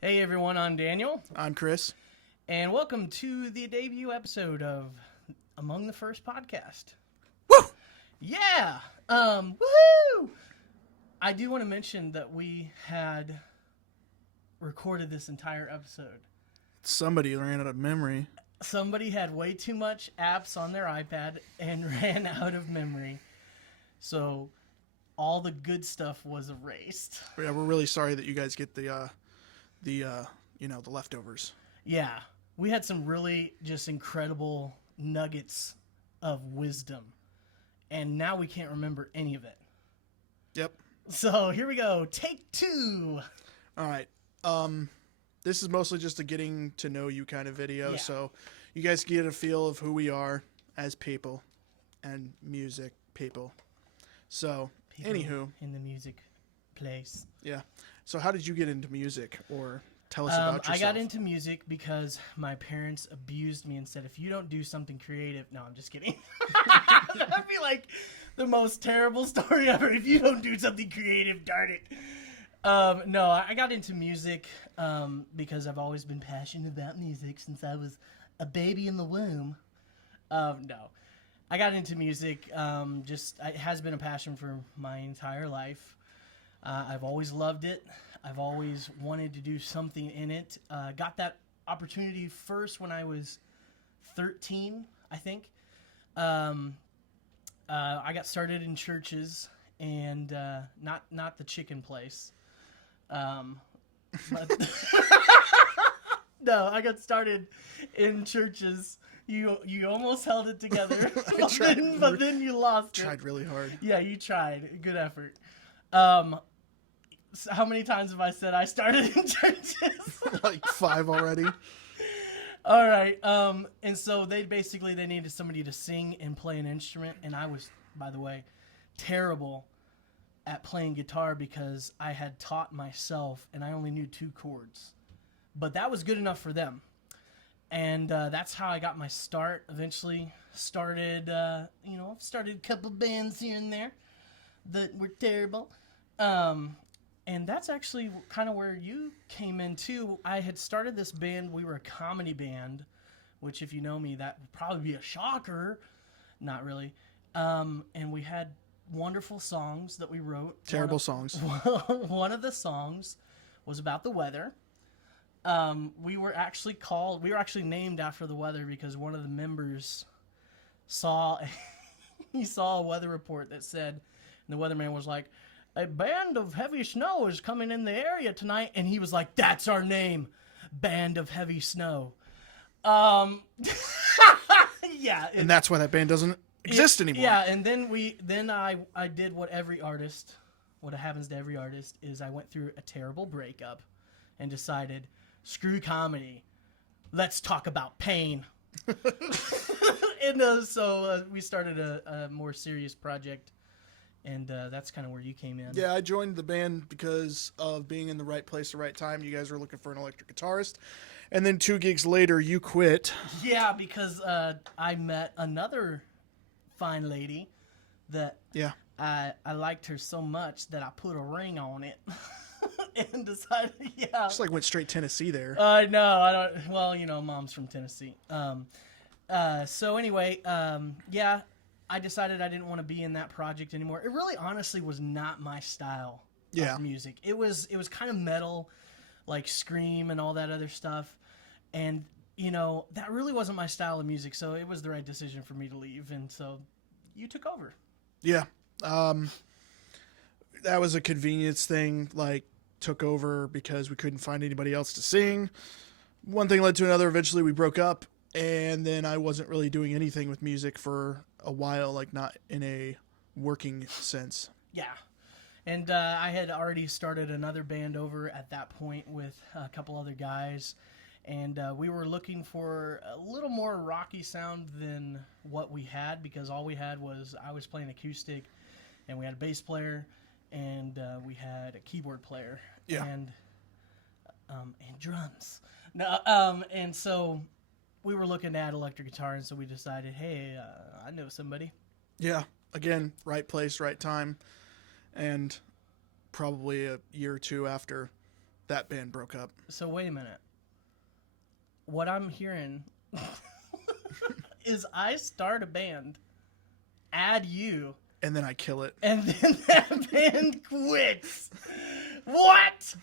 Hey everyone, I'm Daniel, I'm Chris. and welcome to the debut episode of Among the First Podcast. Woo! Yeah! Woohoo! I do want to mention that we had recorded this entire episode. Somebody ran out of memory. Somebody had way too much apps on their iPad and ran out of memory. So all the good stuff was erased. Yeah, we're really sorry that you guys get the leftovers. Yeah, we had some really just incredible nuggets of wisdom. And now we can't remember any of it. Yep. So here we go. Take 2. All right. This is mostly just a getting to know you kind of video, Yeah. so you guys get a feel of who we are as people and music people. So, People anywho, in the music place. yeah. So how did you get into music, or tell us about yourself? I got into music because my parents abused me and said, if you don't do something creative... No, I'm just kidding. That'd be like the most terrible story ever. If you don't do something creative, darn it. No, I got into music because I've always been passionate about music since I was a baby in the womb. No. I got into music. It has been a passion for my entire life. I've always loved it. I've always wanted to do something in it. Got that opportunity first when I was 13, I think. I got started in churches, and not the chicken place. But no, I got started in churches. You almost held it together, but then you lost it. Tried really hard. Yeah, you tried. Good effort. So how many times have I said I started in churches? Like 5 already. All right. And so they needed somebody to sing and play an instrument, and I was, by the way, terrible at playing guitar because I had taught myself and I only knew 2 chords. But that was good enough for them. And that's how I got my start. Eventually started a couple bands here and there that were terrible. And that's actually kind of where you came in too. I had started this band. We were a comedy band, which if you know me, that would probably be a shocker. Not really. And we had wonderful songs that we wrote. Terrible songs. One of the songs was about the weather. We were actually named after the weather because one of the members saw a weather report that said, and the weatherman was like, a band of heavy snow is coming in the area tonight, and he was like, that's our name, Band of Heavy Snow. Yeah. And that's why that band doesn't exist anymore. Yeah, and then I did what happens to every artist is I went through a terrible breakup and decided, screw comedy, let's talk about pain. And so we started a more serious project, and that's kind of where you came in. Yeah, I joined the band because of being in the right place at the right time. You guys were looking for an electric guitarist. And then 2 gigs later, you quit. Yeah, because I met another fine lady that I liked her so much that I put a ring on it. And decided, yeah. Just like went straight Tennessee there. No, I don't. Well, mom's from Tennessee. So anyway, yeah, I decided I didn't want to be in that project anymore. It really, honestly, was not my style of music. It was kind of metal, like Scream and all that other stuff, and that really wasn't my style of music. So it was the right decision for me to leave, and so you took over. Yeah. That was a convenience thing, took over because we couldn't find anybody else to sing. One thing led to another. Eventually we broke up, and then I wasn't really doing anything with music for a while, not in a working sense. Yeah. And I had already started another band over at that point with a couple other guys, and we were looking for a little more rocky sound than what we had, because all we had was I was playing acoustic, and we had a bass player, and we had a keyboard player, and drums. No, and so we were looking at electric guitar, and so we decided, hey, I know somebody. Yeah, again, right place, right time, and probably a year or 2 after that band broke up. So wait a minute. What I'm hearing is I start a band, add you, And then I kill it. and then that band quits. What?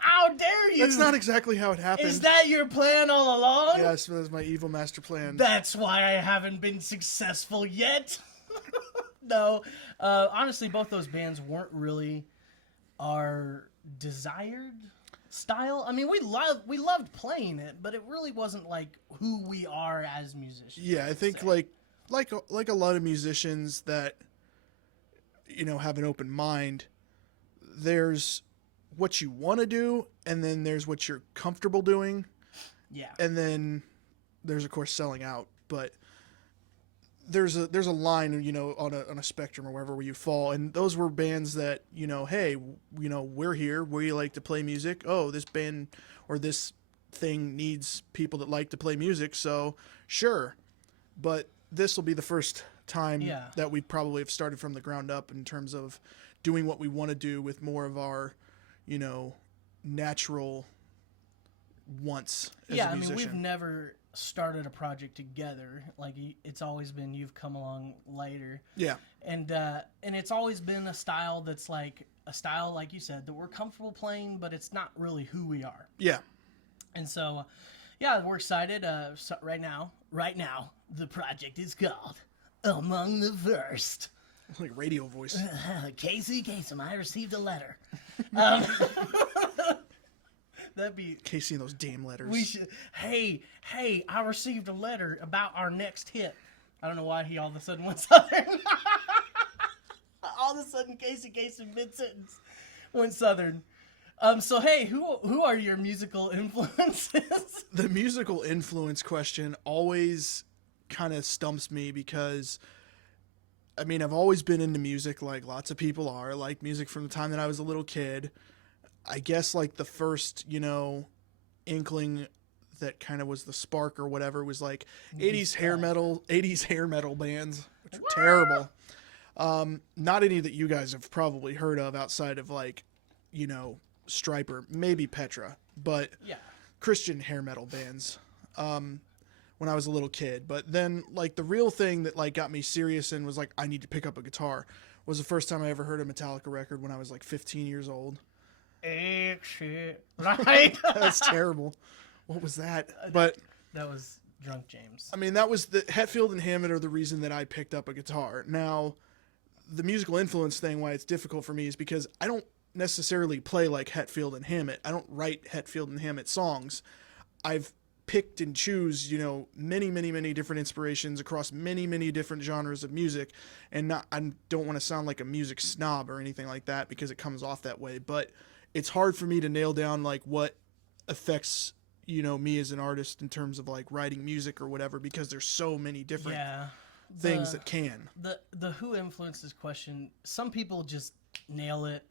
How dare you? That's not exactly how it happened. Is that your plan all along? Yes, that was my evil master plan. That's why I haven't been successful yet. No, honestly, both those bands weren't really our desired style. I mean, we loved playing it, but it really wasn't like who we are as musicians. Yeah, I think say. like a lot of musicians that have an open mind, there's what you want to do, and then there's what you're comfortable doing, Yeah. and then there's of course selling out. But there's a line on a spectrum or wherever where you fall, and those were bands that hey, we're here, we like to play music. Oh, this band or this thing needs people that like to play music, so sure. But this will be the first time that we probably have started from the ground up in terms of doing what we want to do with more of our natural wants as a musician. We've never started a project together. Like, it's always been you've come along later. Yeah. And it's always been a style that's like you said, that we're comfortable playing, but it's not really who we are. Yeah. And so, yeah, we're excited. So right now, the project is called Among the First. Like radio voice. Casey Kasem, I received a letter. That'd be Casey and those damn letters. we should. Hey, I received a letter about our next hit. I don't know why he all of a sudden went southern. All of a sudden, Casey Kasem mid sentence went southern. So hey, who are your musical influences? The musical influence question always kind of stumps me because, I mean, I've always been into music like lots of people are. I like music from the time that I was a little kid. I guess like the first, inkling that kind of was the spark or whatever was like 80s hair metal bands, which were terrible. Not any that you guys have probably heard of outside of like, Striper, maybe Petra, but Yeah. Christian hair metal bands when I was a little kid. But then like the real thing that like got me serious and was like, I need to pick up a guitar was the first time I ever heard a Metallica record when I was like 15 years old. Shit. Right? That's terrible. What was that? But That was Drunk James. I mean, that was the Hetfield and Hammett are the reason that I picked up a guitar. Now, the musical influence thing, why it's difficult for me is because I don't necessarily play like Hetfield and Hammett. I don't write Hetfield and Hammett songs. I've picked and choose, many, many, many different inspirations across many, many different genres of music. And I don't want to sound like a music snob or anything like that because it comes off that way. But it's hard for me to nail down like what affects, me as an artist in terms of like writing music or whatever, because there's so many different things that can. The who influences question, some people just nail it.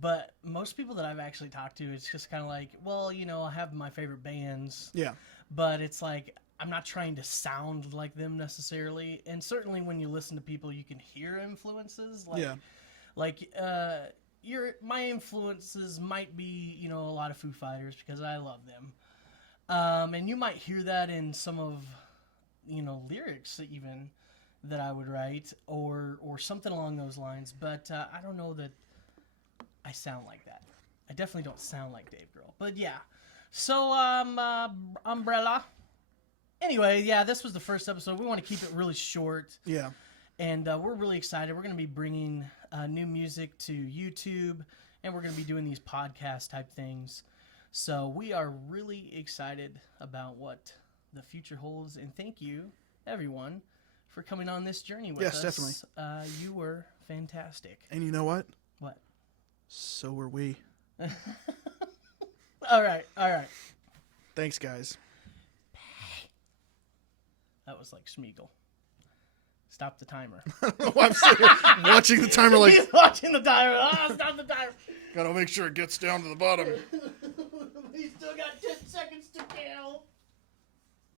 But most people that I've actually talked to, it's just kind of like, well, I have my favorite bands. Yeah. But it's like, I'm not trying to sound like them necessarily. And certainly when you listen to people, you can hear influences. My influences might be, a lot of Foo Fighters because I love them. And you might hear that in some of, lyrics even that I would write or something along those lines. But I don't know that I sound like that. I definitely don't sound like Dave Grohl. But yeah. So, Umbrella. Anyway, yeah, this was the first episode. We want to keep it really short. Yeah. And we're really excited. We're going to be bringing new music to YouTube, and we're going to be doing these podcast type things. So we are really excited about what the future holds. And thank you, everyone, for coming on this journey with us. Yes, definitely. You were fantastic. And you know what? What? So were we. All right. Thanks, guys. That was like Smeagol. Stop the timer. I'm sitting here watching the timer like, He's watching the timer. Stop the timer. gotta make sure it gets down to the bottom. We still got 10 seconds to kill.